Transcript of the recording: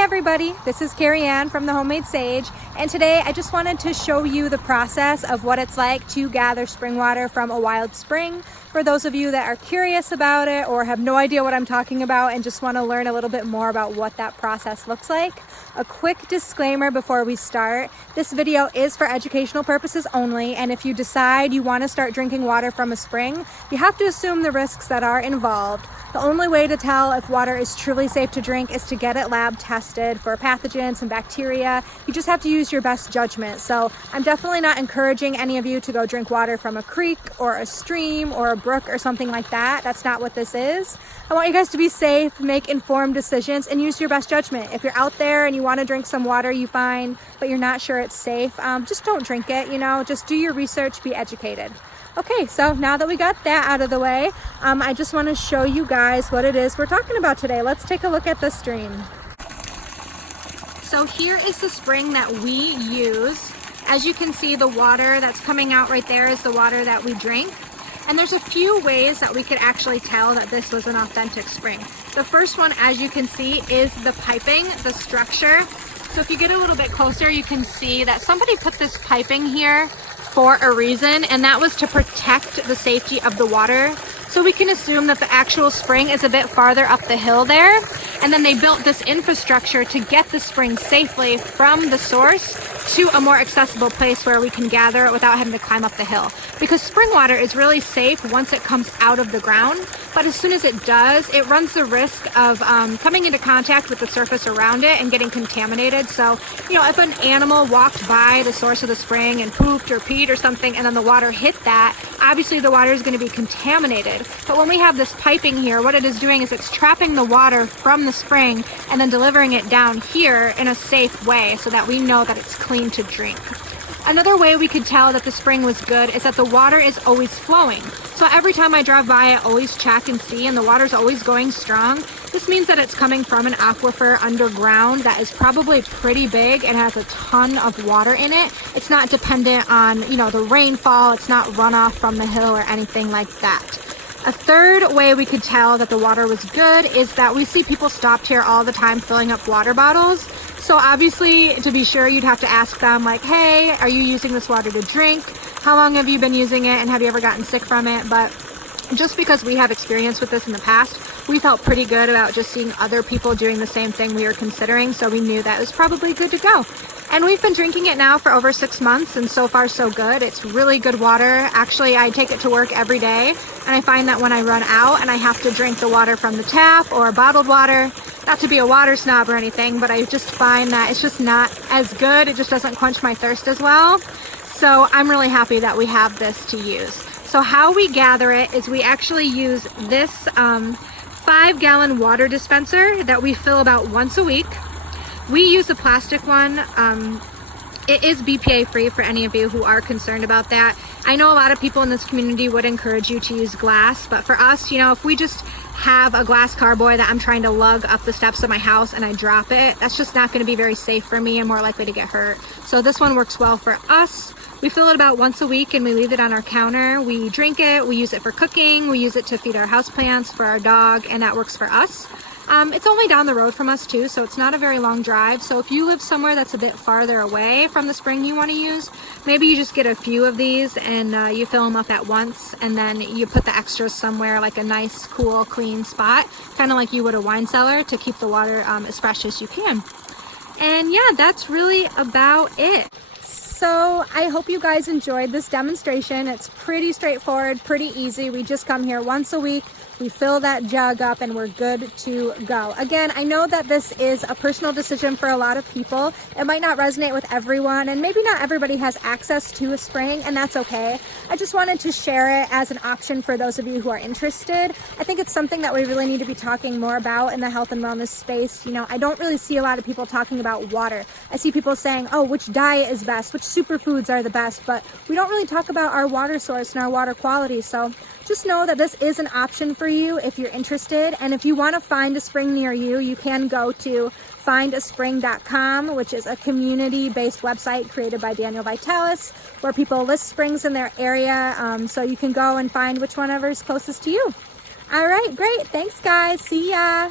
everybody, this is Carrie Ann from the Homemade Sage, and today I just wanted to show you the process of what it's like to gather spring water from a wild spring. For those of you that are curious about it or have no idea what I'm talking about and just want to learn a little bit more about what that process looks like, a quick disclaimer before we start. This video is for educational purposes only, and if you decide you want to start drinking water from a spring, you have to assume the risks that are involved. The only way to tell if water is truly safe to drink is to get it lab tested for pathogens and bacteria. You just have to use your best judgment. So I'm definitely not encouraging any of you to go drink water from a creek or a stream or a brook or something like that. That's not what this is. I want you guys to be safe, make informed decisions, and use your best judgment. If you're out there and you want to drink some water you find, but you're not sure it's safe, just don't drink it, just do your research, be educated. Okay, so now that we got that out of the way, I just want to show you guys what it is we're talking about today. Let's take a look at the stream. So here is the spring that we use. As you can see, the water that's coming out right there is the water that we drink. And there's a few ways that we could actually tell that this was an authentic spring. The first one, as you can see, is the piping, the structure. So if you get a little bit closer, you can see that somebody put this piping here for a reason, and that was to protect the safety of the water. So we can assume that the actual spring is a bit farther up the hill there, and then they built this infrastructure to get the spring safely from the source to a more accessible place where we can gather it without having to climb up the hill. Because spring water is really safe once it comes out of the ground, but as soon as it does, it runs the risk of coming into contact with the surface around it and getting contaminated. So, if an animal walked by the source of the spring and pooped or peed or something, and then the water hit that, obviously the water is going to be contaminated. But when we have this piping here, what it is doing is it's trapping the water from the spring and then delivering it down here in a safe way so that we know that it's clean to drink. Another way we could tell that the spring was good is that the water is always flowing. So every time I drive by, I always check and see, and the water's always going strong. This means that it's coming from an aquifer underground that is probably pretty big and has a ton of water in it. It's not dependent on, the rainfall. It's not runoff from the hill or anything like that. A third way we could tell that the water was good is that we see people stopped here all the time filling up water bottles. So obviously, to be sure, you'd have to ask them like, hey, are you using this water to drink? How long have you been using it, and have you ever gotten sick from it? But just because we have experience with this in the past, we felt pretty good about just seeing other people doing the same thing we were considering, so we knew that it was probably good to go. And we've been drinking it now for over 6 months, and so far so good. It's really good water. Actually, I take it to work every day, and I find that when I run out and I have to drink the water from the tap or bottled water, not to be a water snob or anything, but I just find that it's just not as good. It just doesn't quench my thirst as well. So I'm really happy that we have this to use. So how we gather it is we actually use this 5-gallon water dispenser that we fill about once a week. We use a plastic one. It is BPA free for any of you who are concerned about that. I know a lot of people in this community would encourage you to use glass, but for us, if we just have a glass carboy that I'm trying to lug up the steps of my house and I drop it, that's just not going to be very safe for me and more likely to get hurt. So this one works well for us. We fill it about once a week and we leave it on our counter. We drink it, we use it for cooking, we use it to feed our houseplants, for our dog, and that works for us. It's only down the road from us too, so it's not a very long drive. So if you live somewhere that's a bit farther away from the spring you want to use, maybe you just get a few of these and you fill them up at once, and then you put the extras somewhere like a nice, cool, clean spot, kind of like you would a wine cellar, to keep the water as fresh as you can. And yeah, that's really about it. So I hope you guys enjoyed this demonstration. It's pretty straightforward, pretty easy. We just come here once a week, we fill that jug up, and we're good to go. Again, I know that this is a personal decision for a lot of people. It might not resonate with everyone, and maybe not everybody has access to a spring, and that's okay. I just wanted to share it as an option for those of you who are interested. I think it's something that we really need to be talking more about in the health and wellness space. I don't really see a lot of people talking about water. I see people saying, oh, which diet is best, which superfoods are the best, but we don't really talk about our water source and our water quality. So just know that this is an option for you if you're interested. And if you want to find a spring near you, you can go to findaspring.com, which is a community-based website created by Daniel Vitalis, where people list springs in their area, so you can go and find which one ever is closest to you. All right, great. Thanks, guys. See ya.